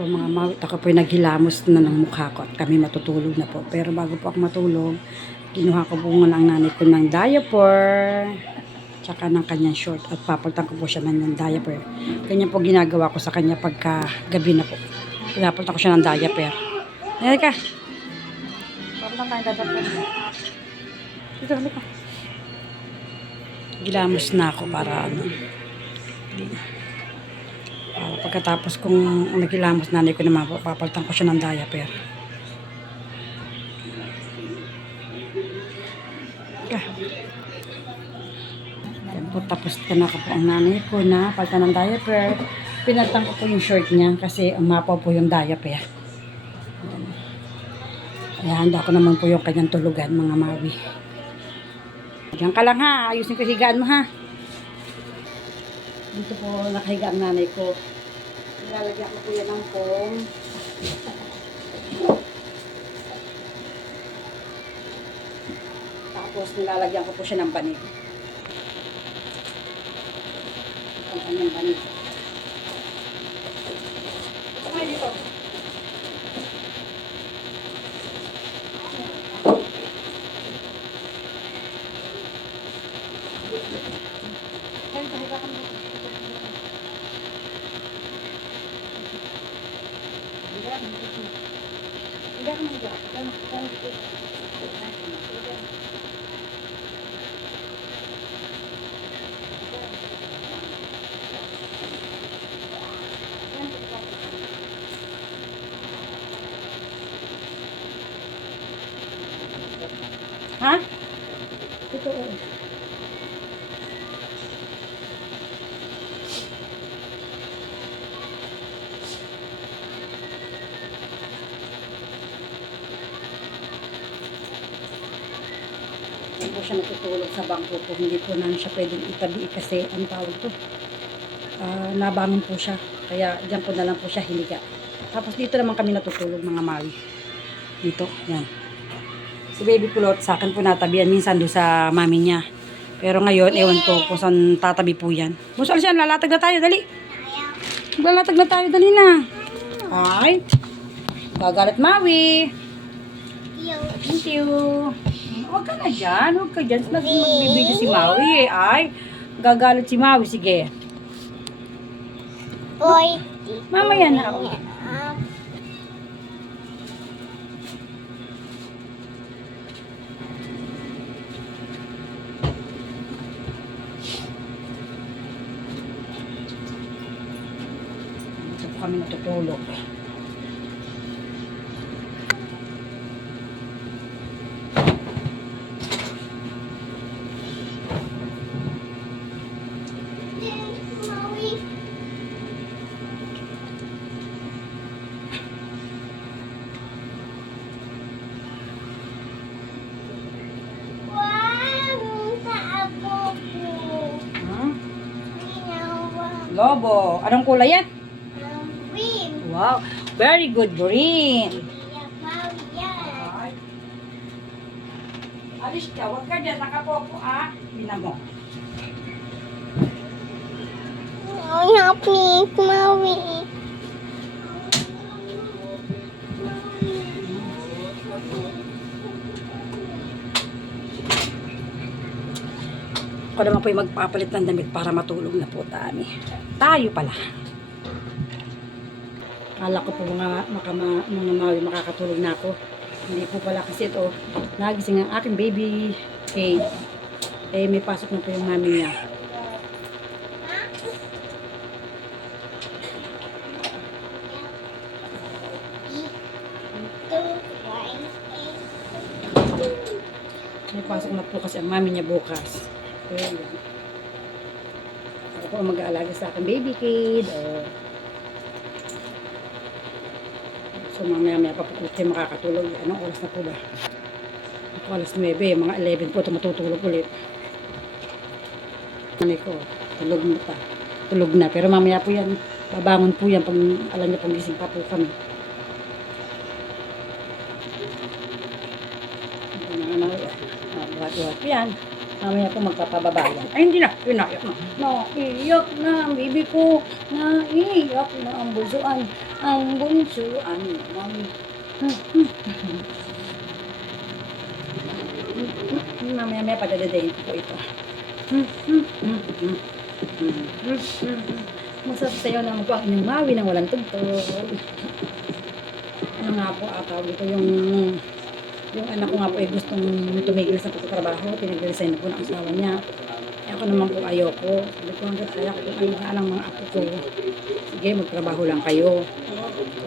po mga mawit, ako po naghilamos na ng mukha ko at kami matutulog na po. Pero bago po ako matulog, kinuha ko po muna ang nanay ko ng diaper, tsaka ng kanyang short at papalitan ko po siya ng diaper. Ganyan po ginagawa ko sa kanya pagka gabi na po. Pinapalitan ko siya ng diaper. Ayan ka. Papalitan tayo ng diaper. Dito, halika. Gilamos na ako para pagkatapos kong nagilamos nanay ko naman, papalitan ko siya ng diaper. Yan po, tapos na po ang nanay ko na palitan ng diaper. Pinalitan ko po yung short niya kasi umapaw po yung diaper. Kaya handa ko naman po yung kanyang tulugan, mga mawi. Diyan ka lang ha, ayusin ko higaan mo ha. Dito po nakahiga ang nanay ko. Nilalagyan ko po yan ng foam. Tapos nilalagyan ko po siya ng banig. Ang kanyang banig. Ay, dito. Ha? Ito. Hindi po siya natutulog sa bangko po. Hindi po namin siya pwedeng itabi kasi ang tawag to. Nabangon po siya. Kaya diyan po na lang po siya hiliga. Tapos dito naman kami natutulog mga mawi. Dito, yan. Si baby kulot sa akin po natabihan minsan doon sa mami niya. Pero ngayon, ewan ko kung saan tatabi po yan. Busal siya, lalatag na tayo, dali. Lalatag na tayo, dali na. Ay. Gagalit mawi. Thank you. Huwag ka na dyan. Huwag ka dyan. Magbibigay si Maui eh. Ay, gagalit si Maui. Sige. Boy. Mamaya na ako. Dito po kami natutulog. Lobo. Anong kulay yan? Green. Wow. Very good. Green. Yeah. Alis ka. Huwag ka dyan. Nakapopo ah. Bilang mo. Oh, happy, Maui. Ako naman po yung magpapalit ng damit para matulog na po tayo pala. Kala ko po mga mawi makakatulog na ako. Hindi po pala kasi ito. Nagising ang aking baby Kate. Eh may pasok na po yung mami niya. May pasok na po kasi ang mami niya bukas. Ayan. Ako po ang mag-aalaga sa akin baby kid. So mamaya pa po kayo makakatulog. Anong oras na po ba? Ako alas 9, mga 11 po ito matutulog ulit. Ano ko, tulog na. Pero mamaya po yan, babangon po yan pag alam niya pang gising pa po kami. Buhat po yan. Mamaya po magpapababayan. Ay, hindi na. Pinaiyak na. Naiyak na ang bibi ko. Naiyak na ang bunsuan. Ang bunsuan. Mami. Mamaya padadadayin ko po ito. Magsasayaw naman po ang inyong mawi ng walang tugtog. Ano nga po, tawag ito yung anak ko nga po ay gustong tumigil sa pagtatrabaho. Pinag-resign na po ng asawa niya. Ako naman po ayoko. Sabi ko hanggang kaya ko po ang mga apo ko. Sige, magtrabaho lang kayo.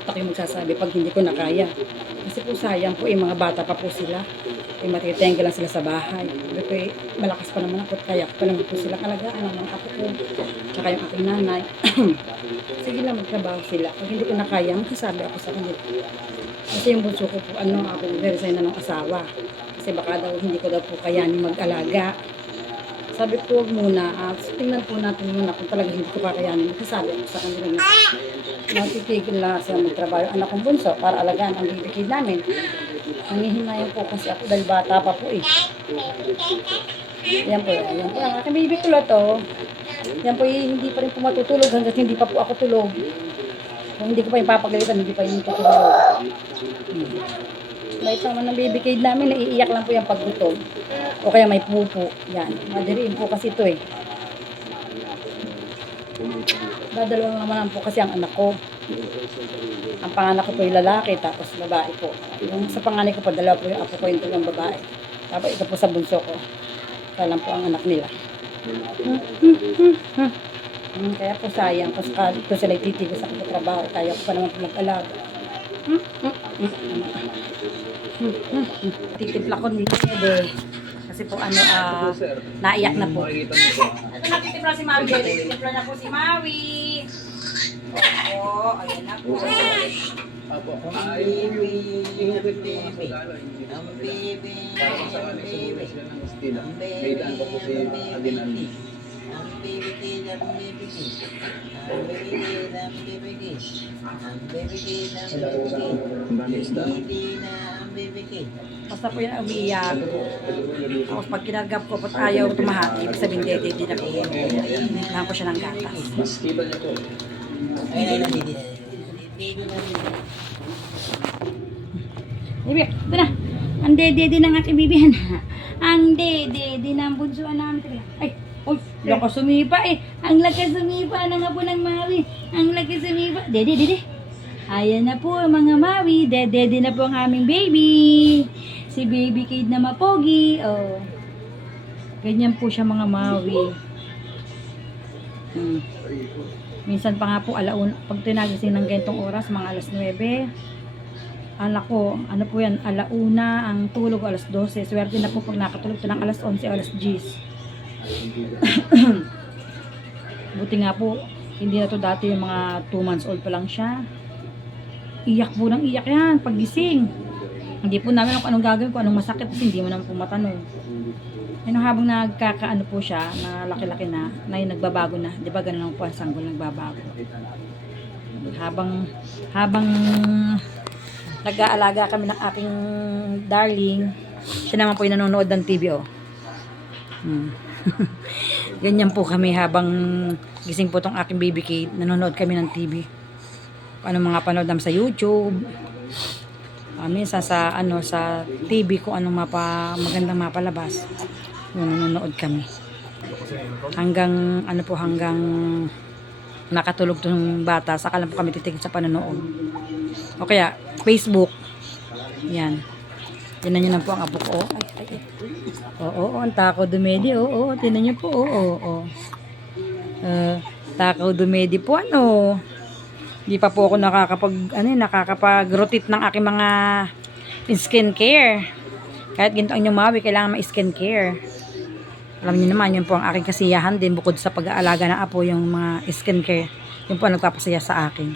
At ako yung magsasabi pag hindi ko na kaya. Kasi po sayang po, mga bata pa po sila. Matitengga lang sila sa bahay. Sabi ko, malakas pa naman ako. Kaya ko pa naman po sila kalagaan ng mga apo ko. Tsaka yung aking nanay. Sige lang, magtrabaho sila. Pag hindi ko na kaya, magsasabi ako sa kanila. Kasi yung bunso ko po, ako resign na ng asawa. Kasi baka daw, hindi ko daw po kayanin mag-alaga. Sabi ko, huwag muna. Tingnan po natin muna kung talaga hindi ko kakayanin. Magsasabi ako sa kanila na matitigil na siya magtrabaho. Anak kong bunso para alagaan ang bibikid namin. Nangihinayan po kasi ako dahil bata pa po eh. Yan po. Ang aking baby ko lang to. Yan po hindi pa rin po matutulog hanggang hindi pa po ako tulog. Kung hindi ko pa ipapagalitan, hindi pa yung tutulog. Bait naman ng baby cage namin, naiiyak lang po yung paggutom. O kaya may pupo. Yan. Madiriin po kasi ito eh. Dadalawang naman po kasi ang anak ko. Ang panganak ko po yung lalaki, tapos babae po. Yung sa panganay ko po, dalawa po yung apo ko, yung talang babae. Tapos ito po sa bunso ko. Ito lang po ang anak nila. Kaya po sayang, kasi ito sila ititigil sa trabaho. Kaya ko pa naman po mag-alaga. Titimpla ko nito kasi po naiyak na po. Ito natitimpla si Maui. Titimpla na po si Maui. Oo, ayan na po. Ang baby. May daan pa po si Aginan. Basta po yan umiiyak. Tapos pag kinagap ko, pag ayaw tumahati, ibig sabihin hindi na ko. Hinahan ko siya ng gatas. Mas kita niya po. Bibi, ito na. Ang dede ng aking bibihan. Ang dede ng bunsuan namin. Ay, uy, lakas sumipa eh. Ang lakas sumipa ng apo ng Maui. Ang lakas sumipa. Dede. Ayan na po mga Maui. Dede na po ang aming baby. Si baby kid na mapogi. Oh. Ganyan po siya mga Maui. Minsan pa nga po pag tinagising ng gantong oras, mga alas 9. Anak ko, ano po yan, alauna, ang tulog ko alas 12. Swerte na po pag nakatulog ito ng alas 11 o alas 10. Buti nga po, hindi na to dati yung mga 2 months old pa lang siya. Iyak po ng iyak yan, paggising. Hindi po namin kung anong gagawin, kung anong masakit, kasi hindi mo naman po matanong. Yan habang nagkakaano po siya, na laki-laki na yung nagbabago na. Di ba ganun lang po ang sanggol nagbabago. Habang nag-aalaga kami ng aking darling, siya naman po yung nanonood ng TV, oh. Ganyan po kami habang gising po tong aking baby kid, nanonood kami ng TV. Ano mga panood namin sa YouTube. Minsan sa TV kung anong magandang mapalabas. Nanonood kami. Hanggang nakatulog tong bata, saka lang po kami titigil sa panonood. O kaya Facebook. Yan. Tinan niyo na po ang apo ko. Ay. Oo, ang takaw dumedi. Oo, tinan niyo po. Oo. Takaw dumedi po Hindi pa po ako nakakapag-rotate ng aking mga skincare. Kahit ginto ang Maui, kailangan ma-skincare. Alam niyo naman, yun po ang aking kasiyahan din bukod sa pag-aalaga ng apo, yung mga skincare. Yun po ang nagpapasaya sa akin.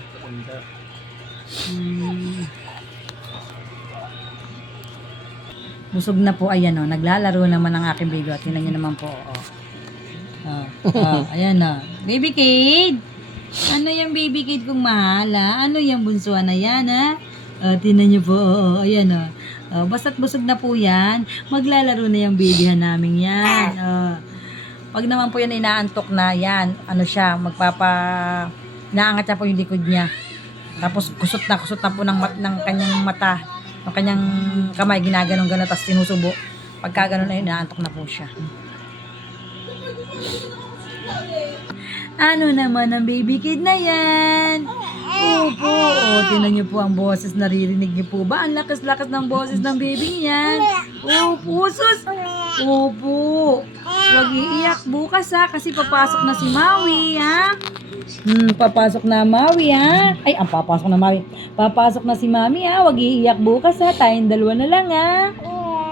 Busog na po, ayan naglalaro naman ang aking baby. At tingnan niyo naman po, ayan baby kid. Ano yung baby kid kong mahala? Ano yung bunsuan na yan, ha? Tingnan niyo po, ayan basta't busog na po yan. Maglalaro na yung babyhan namin yan. Wag naman po yan inaantok na yan. Ano siya, naangat niya po yung likod niya. Tapos kusot na po ng kanyang mata. Ng kanyang kamay, ginaganong-ganon, tapos sinusubo. Pagka ganon ay inaantok na po siya. Ano naman ang baby kid na yan? Opo. O, tinan niyo po ang boses. Naririnig niyo po ba? Ang lakas-lakas ng boses ng baby yan. Opo, sus. Opo. Huwag iiyak bukas ha, kasi papasok na si Maui ha. Papasok na Maui ha. Ay, ang papasok na Maui. Papasok na si Mami ha. Huwag iiyak bukas ha. Tayong dalawa na lang ha.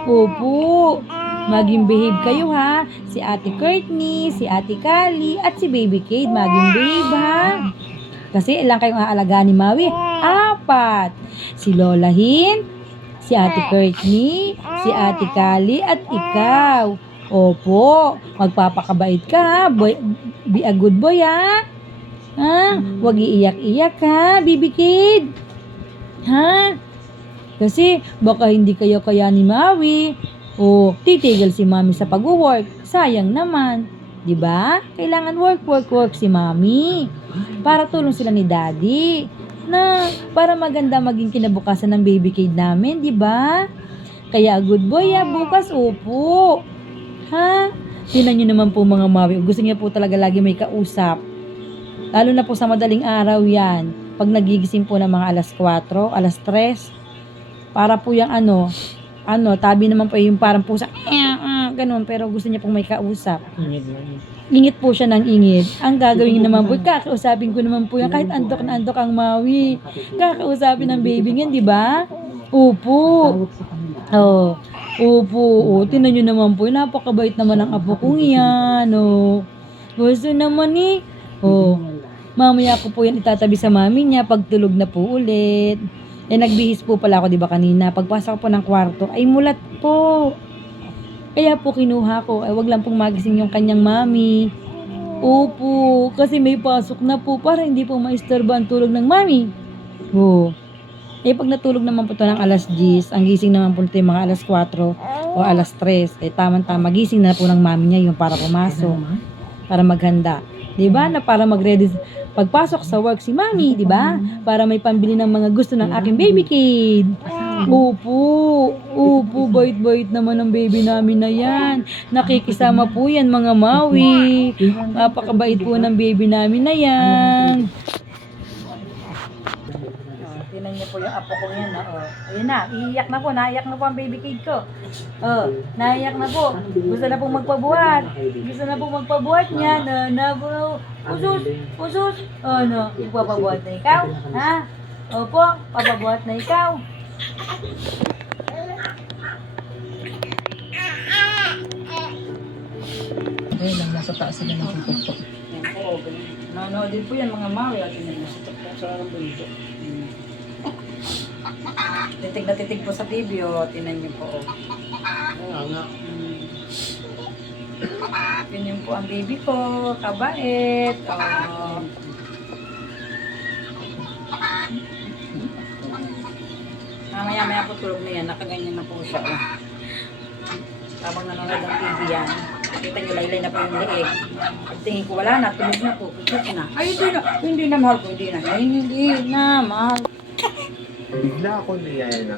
Opo. Maging behave kayo ha. Si Ate Courtney, si Ate Kali, at si Baby Kate. Maging behave ha. Kasi ilang kayong aalagaan ni Maui? 4. Si Lola Hin, si Ate Courtney, si Ate Kali, at ikaw. Opo. Magpapakabait ka ha. Be a good boy ha. Ha? Huwag iiyak-iyak ha, Baby Kate. Ha? Kasi baka hindi kayo kaya ni Maui. O titigil si Mami sa pag-work. Sayang naman. 'Di ba? Kailangan work si Mami. Para tulong sila ni Daddy. Na para maganda maging kinabukasan ng baby kid namin, 'di ba? Kaya good boy ya bukas, opo. Ha? Tingnan niyo naman po mga Maui. Gusto niya po talaga lagi may kausap. Lalo na po sa madaling araw 'yan. Pag nagigising po ng mga alas 4, alas 3. Para po yung tabi naman po yung parang pusa, ganun, pero gusto niya pong may kausap. Ingit po siya ng ingit. Ang gagawin niya naman po, kakausapin ko naman po yan, kahit andok na andok ang Maui. Kakausapin ng baby niyan, di ba? Opo. Oh, opo. Oh, tinan niyo naman po, napakabait naman ang apo kong yan. Oh. Gusto naman eh. Oh. Mamaya ko po yan itatabi sa mami niya pag tulog na po ulit. Nagbihis po pala ako, di ba kanina? Pagpasok po ng kwarto, ay mulat po. Kaya po kinuha ko, ay wag lang pong magising yung kanyang mami. Opo, kasi may pasok na po para hindi po maistorbo ang tulog ng mami. Oh. Pag natulog naman po ito ng alas 10, ang gising naman po ito yung mga alas 4 o alas 3, tama-tama, gising na po ng mami niya yung para pumasok, para maghanda. Di ba? Na para mag-ready pagpasok sa work si Mami, di ba? Para may pambili ng mga gusto ng aking baby kid. Opo. Opo, bait-bait naman ang baby namin na yan. Nakikisama po yan mga Maui. Napakabait po ng baby namin na yan. Tinan niyo po yung apo ko yan. Ayun na, iiyak na po. Naiyak na po ang baby kid ko. Naiyak na po. Gusto na pong magpabuhat. Gusto na pong magpabuhat niya. Usus. Ipapabuhat na ikaw. Ha? Opo, papabuhat na ikaw. Ayun lang, nasa taas sila ng pupukpok. Nanood din po yan mga Maui. At yun nasa tukpok sa arang bunso. Titig na titig po sa TV, tinan niyo po. Yun po ang baby ko, kabait. Maya-maya po tulog na yan, nakaganyan na po siya. Habang nanonood ng TV yan, kita niyo laylay na po yung leeg. Tingin ko wala na, tulog na po. Ay, hindi na mahal ko, hindi na mahal. Bigla ako niyaya na